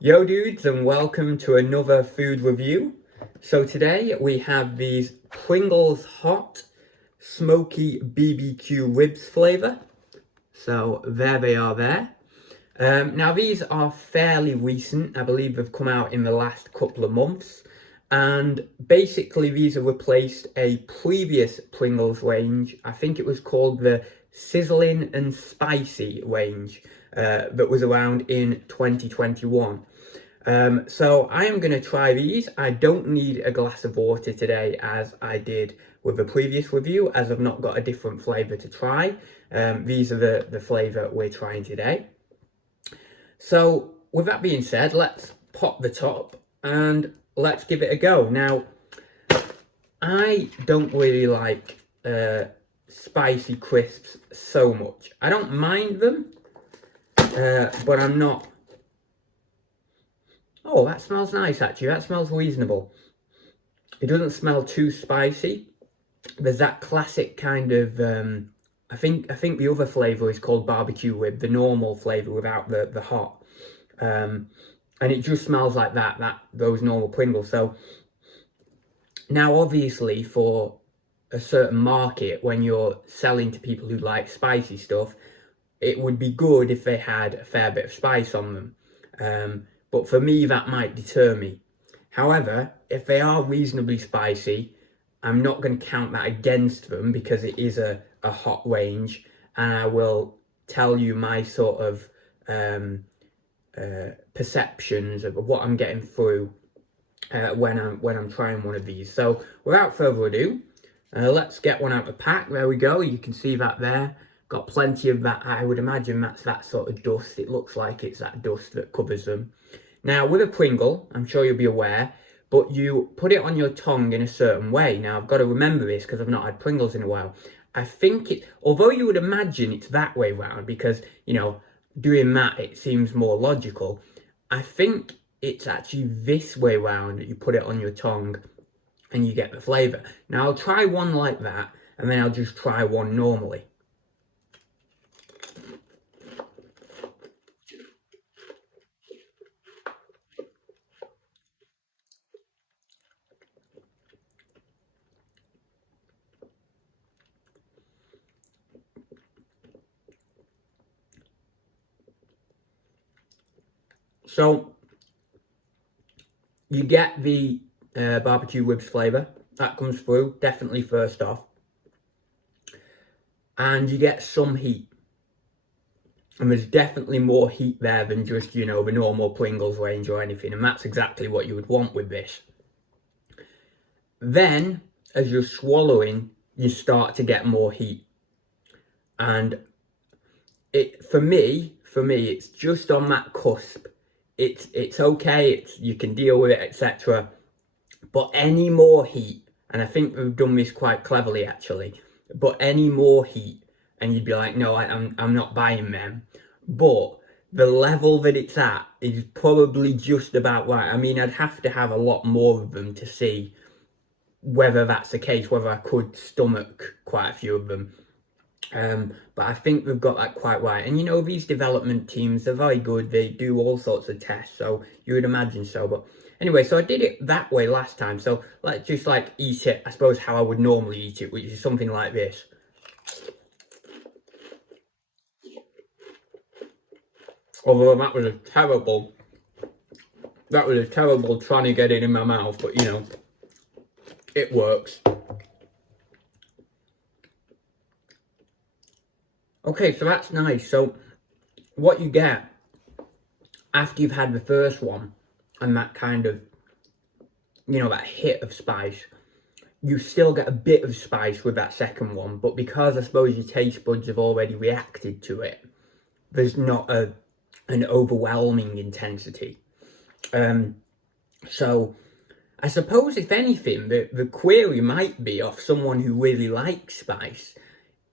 Yo dudes, and welcome to another food review. So today we have these Pringles hot smoky BBQ ribs flavour. So there they are there. Now these are fairly recent. I believe they've come out in the last couple of months. And basically these have replaced a previous Pringles range. I think it was called the Sizzling and Spicy range that was around in 2021. So I am going to try these. I don't need a glass of water today as I did with the previous review, as I've not got a different flavour to try. These are the flavour we're trying today. So with that being said, let's pop the top and let's give it a go. Now, I don't really like spicy crisps so much. I don't mind them, but I'm not... Oh, that smells nice actually. That smells reasonable. It doesn't smell too spicy. There's that classic kind of I think the other flavour is called barbecue rib, the normal flavour without the hot. And it just smells like those normal Pringles. So now obviously for a certain market, when you're selling to people who like spicy stuff, it would be good if they had a fair bit of spice on them. But for me, that might deter me. However, if they are reasonably spicy, I'm not going to count that against them because it is a hot range, and I will tell you my sort of perceptions of what I'm getting through when I'm trying one of these. So without further ado, let's get one out of the pack. There we go. You can see that there. Got plenty of that. I would imagine that's that sort of dust. It looks like it's that dust that covers them. Now, with a Pringle, I'm sure you'll be aware, but you put it on your tongue in a certain way. Now, I've got to remember this because I've not had Pringles in a while. I think although you would imagine it's that way round because, you know, doing that, it seems more logical. I think it's actually this way round that you put it on your tongue and you get the flavour. Now, I'll try one like that and then I'll just try one normally. So you get the barbecue ribs flavour. That comes through, definitely first off. And you get some heat. And there's definitely more heat there than just, you know, the normal Pringles range or anything. And that's exactly what you would want with this. Then, as you're swallowing, you start to get more heat. And for me, it's just on that cusp. It's okay, you can deal with it, etc. But any more heat, and I think we've done this quite cleverly actually, but any more heat, and you'd be like, no, I'm not buying them. But the level that it's at is probably just about right. I mean, I'd have to have a lot more of them to see whether that's the case, whether I could stomach quite a few of them. But I think we've got that quite right. And you know, these development teams are very good. They do all sorts of tests, so you would imagine so. But anyway, so I did it that way last time. So let's just like eat it, I suppose, how I would normally eat it, which is something like this. Although that was a terrible trying to get it in my mouth, but you know, it works. Okay, so that's nice. So what you get after you've had the first one and that kind of, you know, that hit of spice, you still get a bit of spice with that second one, but because I suppose your taste buds have already reacted to it, there's not an overwhelming intensity. So I suppose if anything, the query might be of someone who really likes spice,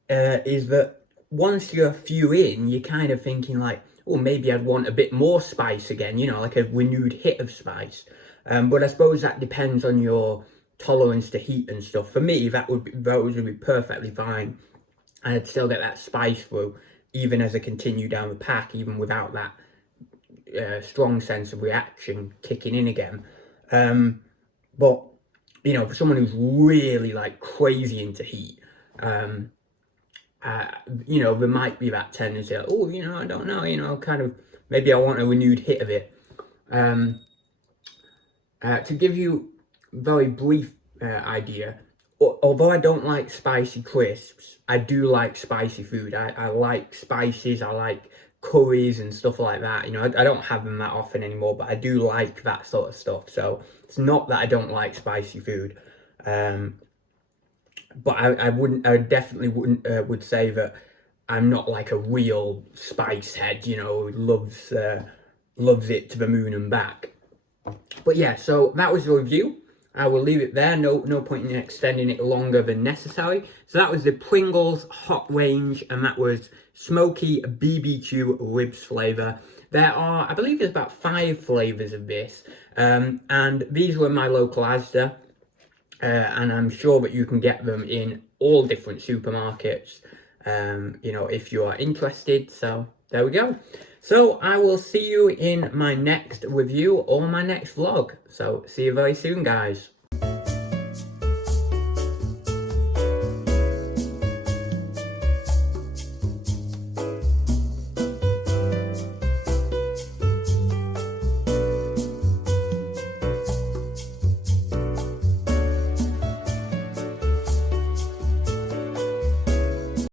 is that once you're a few in, you're kind of thinking like, oh, maybe I'd want a bit more spice again, you know, like a renewed hit of spice. But I suppose that depends on your tolerance to heat and stuff. For me, those would be perfectly fine. And I'd still get that spice through, even as I continue down the pack, even without that strong sense of reaction kicking in again. But you know, for someone who's really like crazy into heat, you know, there might be that tendency, like, oh, you know, I don't know, you know, kind of maybe I want a renewed hit of it. To give you a very brief idea, although I don't like spicy crisps, I do like spicy food. I like spices, I like curries and stuff like that. You know, I don't have them that often anymore, but I do like that sort of stuff. So it's not that I don't like spicy food. But I definitely would say that I'm not like a real spice head, you know, loves it to the moon and back. But yeah, so that was the review. I will leave it there. No point in extending it longer than necessary. So that was the Pringles hot range, and that was smoky BBQ ribs flavour. There are, I believe there's about 5 flavours of this, and these were my local Asda, and I'm sure that you can get them in all different supermarkets, you know, if you are interested. So there we go. So I will see you in my next review or my next vlog. So see you very soon, guys.